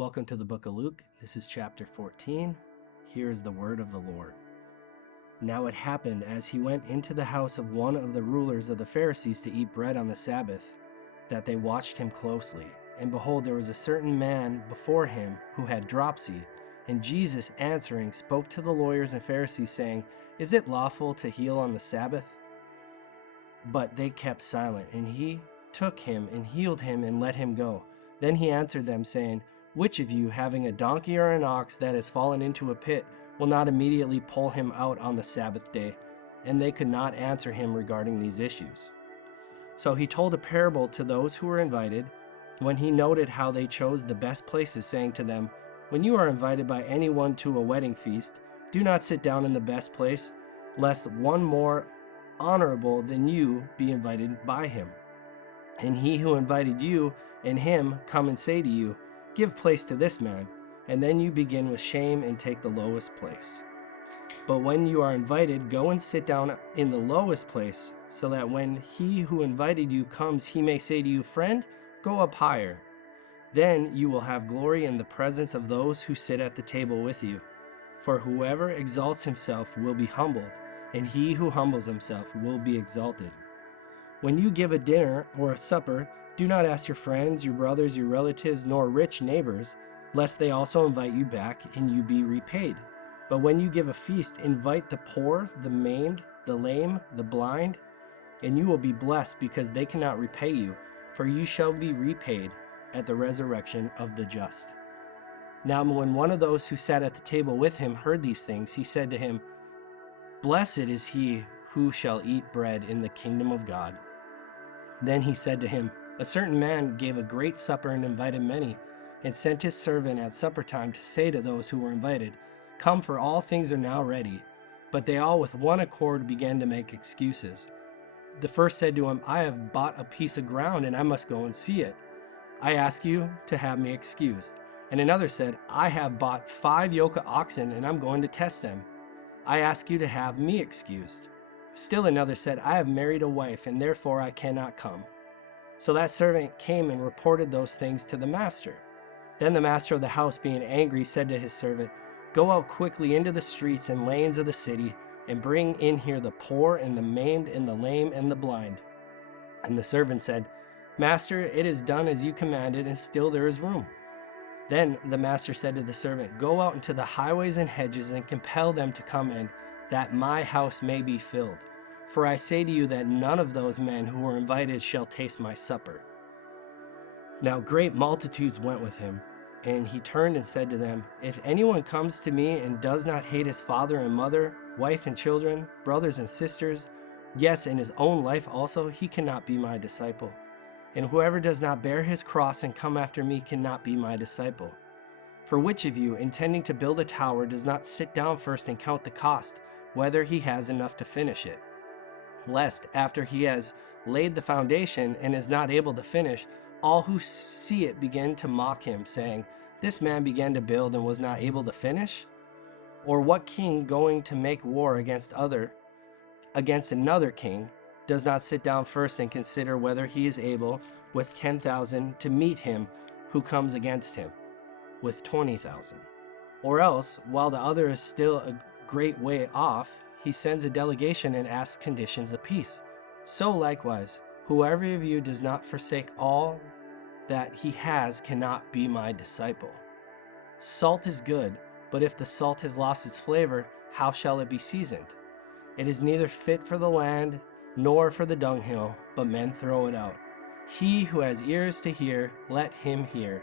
Welcome to the book of Luke. This is chapter 14. Here is the word of the Lord. Now it happened as he went into the house of one of the rulers of the Pharisees to eat bread on the Sabbath, that they watched him closely. And behold, there was a certain man before him who had dropsy. And Jesus answering spoke to the lawyers and Pharisees, saying, Is it lawful to heal on the Sabbath? But they kept silent, and he took him and healed him and let him go. Then he answered them, saying, Which of you, having a donkey or an ox that has fallen into a pit, will not immediately pull him out on the Sabbath day? And they could not answer him regarding these issues. So he told a parable to those who were invited, when he noted how they chose the best places, saying to them, When you are invited by anyone to a wedding feast, do not sit down in the best place, lest one more honorable than you be invited by him. And he who invited you and him come and say to you, Give place to this man, and then you begin with shame and take the lowest place. But when you are invited, go and sit down in the lowest place, so that when he who invited you comes, he may say to you, Friend, go up higher. Then you will have glory in the presence of those who sit at the table with you. For whoever exalts himself will be humbled, and he who humbles himself will be exalted. When you give a dinner or a supper, do not ask your friends, your brothers, your relatives, nor rich neighbors, lest they also invite you back and you be repaid. But when you give a feast, invite the poor, the maimed, the lame, the blind, and you will be blessed, because they cannot repay you, for you shall be repaid at the resurrection of the just. Now when one of those who sat at the table with him heard these things, he said to him, Blessed is he who shall eat bread in the kingdom of God. Then he said to him, A certain man gave a great supper and invited many, and sent his servant at supper time to say to those who were invited, Come, for all things are now ready. But they all with one accord began to make excuses. The first said to him, I have bought a piece of ground, and I must go and see it. I ask you to have me excused. And another said, I have bought 5 yoke of oxen, and I'm going to test them. I ask you to have me excused. Still another said, I have married a wife, and therefore I cannot come. So that servant came and reported those things to the master. Then the master of the house, being angry, said to his servant, Go out quickly into the streets and lanes of the city, and bring in here the poor and the maimed and the lame and the blind. And the servant said, Master, it is done as you commanded, and still there is room. Then the master said to the servant, Go out into the highways and hedges and compel them to come in, that my house may be filled. For I say to you that none of those men who were invited shall taste my supper. Now great multitudes went with him, and he turned and said to them, If anyone comes to me and does not hate his father and mother, wife and children, brothers and sisters, yes, and his own life also, he cannot be my disciple. And whoever does not bear his cross and come after me cannot be my disciple. For which of you, intending to build a tower, does not sit down first and count the cost, whether he has enough to finish it? Lest, after he has laid the foundation and is not able to finish, all who see it begin to mock him, saying, This man began to build and was not able to finish? Or what king going to make war against another king does not sit down first and consider whether he is able with 10,000 to meet him who comes against him with 20,000? Or else, while the other is still a great way off, he sends a delegation and asks conditions of peace. So likewise, whoever of you does not forsake all that he has cannot be my disciple. Salt is good, but if the salt has lost its flavor, how shall it be seasoned? It is neither fit for the land nor for the dunghill, but men throw it out. He who has ears to hear, let him hear.